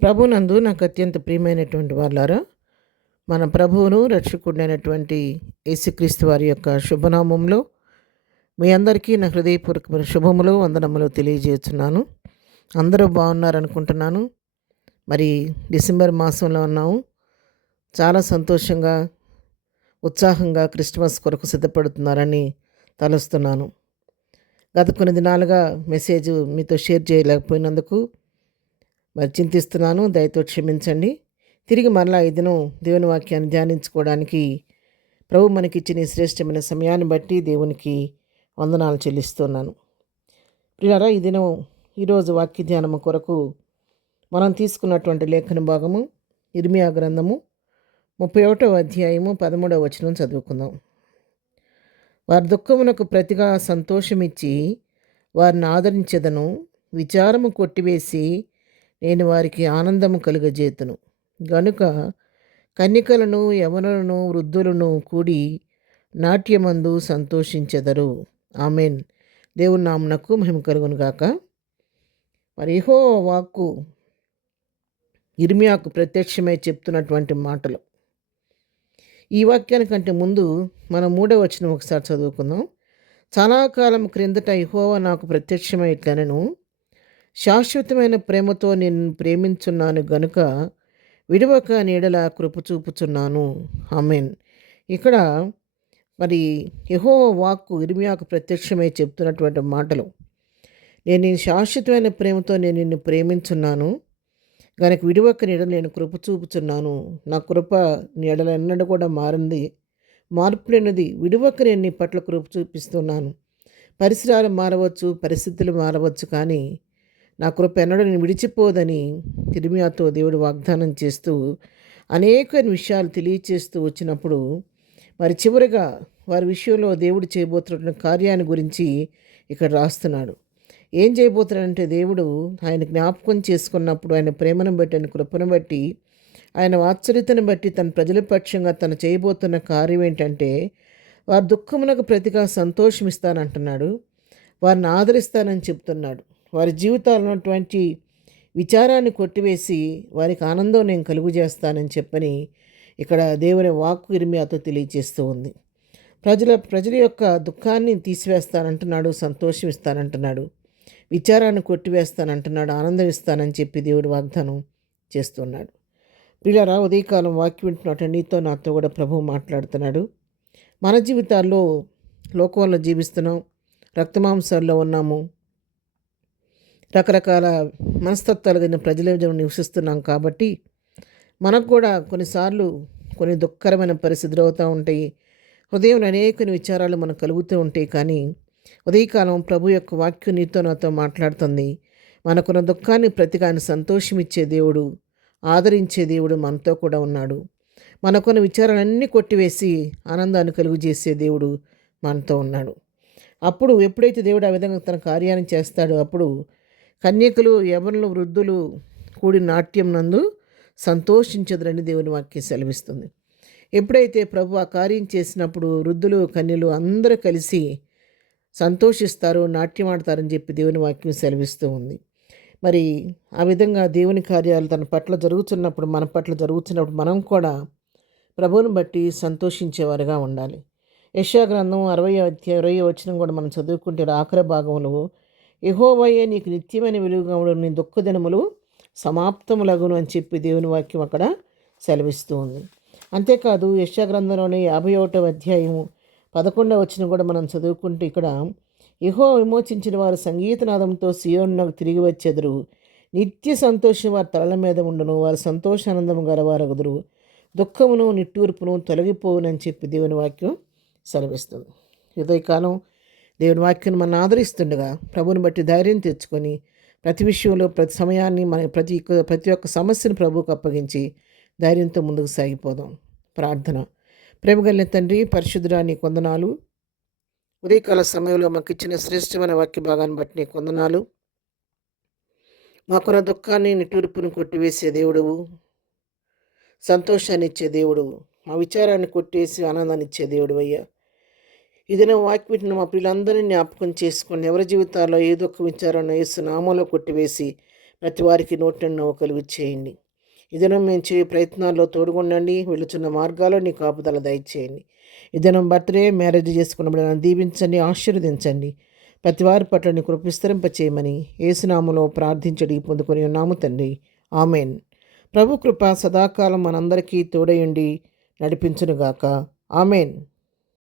ప్రభునందు నాకు అత్యంత ప్రియమైనటువంటి వాళ్ళారా, మన ప్రభువును రక్షకుడైనటువంటి యేసుక్రీస్తు వారి యొక్క శుభనామంలో మీ అందరికీ నా హృదయపూర్వకమైన శుభములు వందనములు తెలియజేస్తున్నాను. అందరూ బాగున్నారనుకుంటున్నాను. మరి డిసెంబర్ మాసంలో ఉన్నాము. చాలా సంతోషంగా, ఉత్సాహంగా క్రిస్మస్ కొరకు సిద్ధపడుతున్నారని తలుస్తున్నాను. గత కొన్ని దినాలుగా మెసేజ్ మీతో షేర్ చేయలేకపోయినందుకు మరి చింతిస్తున్నాను. దయతో క్షమించండి. తిరిగి మరలా ఈ దినం దేవుని వాక్యాన్ని ధ్యానించుకోవడానికి ప్రభు మనకిచ్చిన ఈ శ్రేష్టమైన సమయాన్ని బట్టి దేవునికి వందనాలు చెల్లిస్తున్నాను. ప్రియారా, ఈ దినం ఈరోజు వాక్య ధ్యానము కొరకు మనం తీసుకున్నటువంటి లేఖన భాగము ఇర్మియా గ్రంథము 31వ అధ్యాయము 13వ వచనం చదువుకుందాం. వారి దుఃఖమునకు ప్రతిగా సంతోషమిచ్చి వారిని ఆదరించెదను, విచారము కొట్టివేసి నేను వారికి ఆనందము కలుగజేతును. గనుక కన్యకలను, యవనులను, వృద్ధులను కూడి నాట్యమందు సంతోషించెదరు. ఆమెన్. దేవుని నామమునకు మహిమ కలుగును గాక. మరి యెహోవా వాక్కు ఇర్మియాకు ప్రత్యక్షమై చెప్తున్నటువంటి మాటలు. ఈ వాక్యానికంటే ముందు మనం 3వ వచనం ఒకసారి చదువుకుందాం. చాలా కాలం క్రిందట యెహోవా నాకు ప్రత్యక్షమై ఇట్లనెను, శాశ్వతమైన ప్రేమతో నేను ప్రేమించున్నాను గనుక విడవక నీడల కృప చూపుచున్నాను. ఆమెన్. ఇక్కడ మరి యెహోవా వాక్కు ఇర్మియాకు ప్రత్యక్షమై చెప్తున్నటువంటి మాటలు. నేను నీ శాశ్వతమైన ప్రేమతో నేను నిన్ను ప్రేమించున్నాను గనక విడవక నీడలు నేను కృప చూపుచున్నాను. నా కృప నీడలు ఎన్నడూ కూడా మార్పు లేనిది. విడవక నేను నీ పట్ల కృప చూపిస్తున్నాను. పరిసరాలు మారవచ్చు, పరిస్థితులు మారవచ్చు, కానీ నా కృప ఎన్నడూ నేను విడిచిపోదని ఇర్మియాతో దేవుడు వాగ్దానం చేస్తూ అనేక విషయాలు తెలియచేస్తూ వచ్చినప్పుడు మరి చివరిగా వారి విషయంలో దేవుడు చేయబోతున్న కార్యాన్ని గురించి ఇక్కడ రాస్తున్నాడు. ఏం చేయబోతున్నాడంటే, దేవుడు ఆయన జ్ఞాపకం చేసుకున్నప్పుడు ఆయన ప్రేమను బట్టి, ఆయన కృపను బట్టి, ఆయన వాత్సల్యతను బట్టి తన ప్రజల పక్షంగా తను చేయబోతున్న కార్యం ఏంటంటే, వారి దుఃఖమునకు ప్రతిగా సంతోషం ఇస్తానంటున్నాడు, వారిని ఆదరిస్తానని చెప్తున్నాడు. వారి జీవితాల్లో ఉన్నటువంటి విచారాన్ని కొట్టివేసి వారికి ఆనందం నేను కలుగు చేస్తానని చెప్పని ఇక్కడ దేవుని వాక్కు ఇర్మియాతో తెలియజేస్తూ ఉంది. ప్రజల యొక్క దుఃఖాన్ని తీసివేస్తానంటున్నాడు, సంతోషం ఇస్తానంటున్నాడు, విచారాన్ని కొట్టివేస్తానంటున్నాడు, ఆనందం ఇస్తానని చెప్పి దేవుడు వాగ్దానం చేస్తున్నాడు. ప్రియులారా, ఉదయకాలం వాక్యం వింటున్నట్టు నీతో నాతో కూడా ప్రభువు మాట్లాడుతున్నాడు. మన జీవితాల్లో లోకంలో జీవిస్తున్నాం, రక్తమాంసాల్లో ఉన్నాము, రకరకాల మనస్తత్వాలు కలిగిన ప్రజలు నివసిస్తున్నాం. కాబట్టి మనకు కూడా కొన్నిసార్లు కొన్ని దుఃఖకరమైన పరిస్థితులు అవుతూ ఉంటాయి. హృదయం అనేక విచారాలు మనకు కలుగుతూ ఉంటాయి. కానీ ఉదయకాలం ప్రభు యొక్క వాక్యం నీతో నాతో మాట్లాడుతుంది. మనకున్న దుఃఖాన్ని ప్రతిగా ఆయన సంతోషమిచ్చే దేవుడు, ఆదరించే దేవుడు మనతో కూడా ఉన్నాడు. మనకున్న విచారాలన్నీ కొట్టివేసి ఆనందాన్ని కలుగు చేసే దేవుడు మనతో ఉన్నాడు. అప్పుడు ఎప్పుడైతే దేవుడు ఆ విధంగా తన కార్యాన్ని చేస్తాడో అప్పుడు కన్యకలు, యవనులు, వృద్ధులు కూడి నాట్యం నందు సంతోషించదురని దేవుని వాక్యం సెలవిస్తుంది. ఎప్పుడైతే ప్రభు ఆ కార్యం చేసినప్పుడు వృద్ధులు, కన్యలు అందరూ కలిసి సంతోషిస్తారు, నాట్యం ఆడతారని చెప్పి దేవుని వాక్యం సెలవిస్తూ ఉంది. మరి ఆ విధంగా దేవుని కార్యాలు తన పట్ల జరుగుతున్నప్పుడు, మన పట్ల జరుగుతున్నప్పుడు మనం కూడా ప్రభువుని బట్టి సంతోషించేవారుగా ఉండాలి. యెషయా గ్రంథం 60వ అధ్యాయం 20వ వచనం కూడా మనం చదువుకుంటే ఆఖరి భాగంలో, యెహోవాయే నీకు నిత్యమైన వెలుగుగా ఉండును, నీ దుఃఖ దినములు సమాప్తములగును అని చెప్పి దేవుని వాక్యం అక్కడ సెలవిస్తూ ఉంది. అంతేకాదు యెషయా గ్రంథంలోని 51వ అధ్యాయము 11వ వచనం కూడా మనం చదువుకుంటే ఇక్కడ, యెహోవా విమోచించిన వారు సంగీతనాదంతో సియోనునకు తిరిగి వచ్చెదరు, నిత్య సంతోషం వారి తలల మీద ఉండును, వారు సంతోషానందము గలవారగుదురు, దుఃఖమును నిట్టూర్పును తొలగిపోవునని చెప్పి దేవుని వాక్యం సెలవిస్తుంది. ఉదయకాలం దేవుని వాక్యం మనం ఆదరిస్తుండగా ప్రభువుని బట్టి ధైర్యం తెచ్చుకొని ప్రతి విషయంలో, ప్రతి సమయాన్ని, మన ప్రతి ఒక్క సమస్యను ప్రభువుకు అప్పగించి ధైర్యంతో ముందుకు సాగిపోదాం. ప్రార్థన. ప్రేమగలిగిన తండ్రి, పరిశుద్ధుడా, నీ కొందనాలు. ఉదయకాల సమయంలో మాకు ఇచ్చిన శ్రేష్టమైన వాక్య భాగాన్ని బట్టి నీ కొందనాలు. మాకున్న దుఃఖాన్ని, నిట్టూర్పును కొట్టివేసే దేవుడువు, సంతోషాన్ని ఇచ్చే దేవుడువు, మా విచారాన్ని కొట్టేసి ఆనందాన్ని ఇచ్చే దేవుడు అయ్యా. ఇదైనా వాక్యం మా పిల్లలందరినీ జ్ఞాపకం చేసుకొని ఎవరి జీవితాల్లో ఏ దుఃఖ విచారాన్ని యేసు నామంలో కొట్టివేసి ప్రతి వారికి నోటి నవ్వు కలుగు చేయండి. ఈ దినం మేము చేయ ప్రయత్నాల్లో తోడుగుండండి. వెళుచున్న మార్గాల్లో నీ కాపుదల దయచేయండి. ఈ దినం బర్త్డే మ్యారేజ్ చేసుకున్న బిడ్డలను దీవించండి, ఆశీర్వదించండి. ప్రతి వారి పట్ల నీ కృప విస్తరింపచేయమని యేసునామములో ప్రార్థించడి పొందుకొని ఉన్నాము తండ్రి. ఆమెన్. ప్రభు కృప సదాకాలం మనందరికీ తోడయుండి నడిపించునుగాక. ఆమెన్.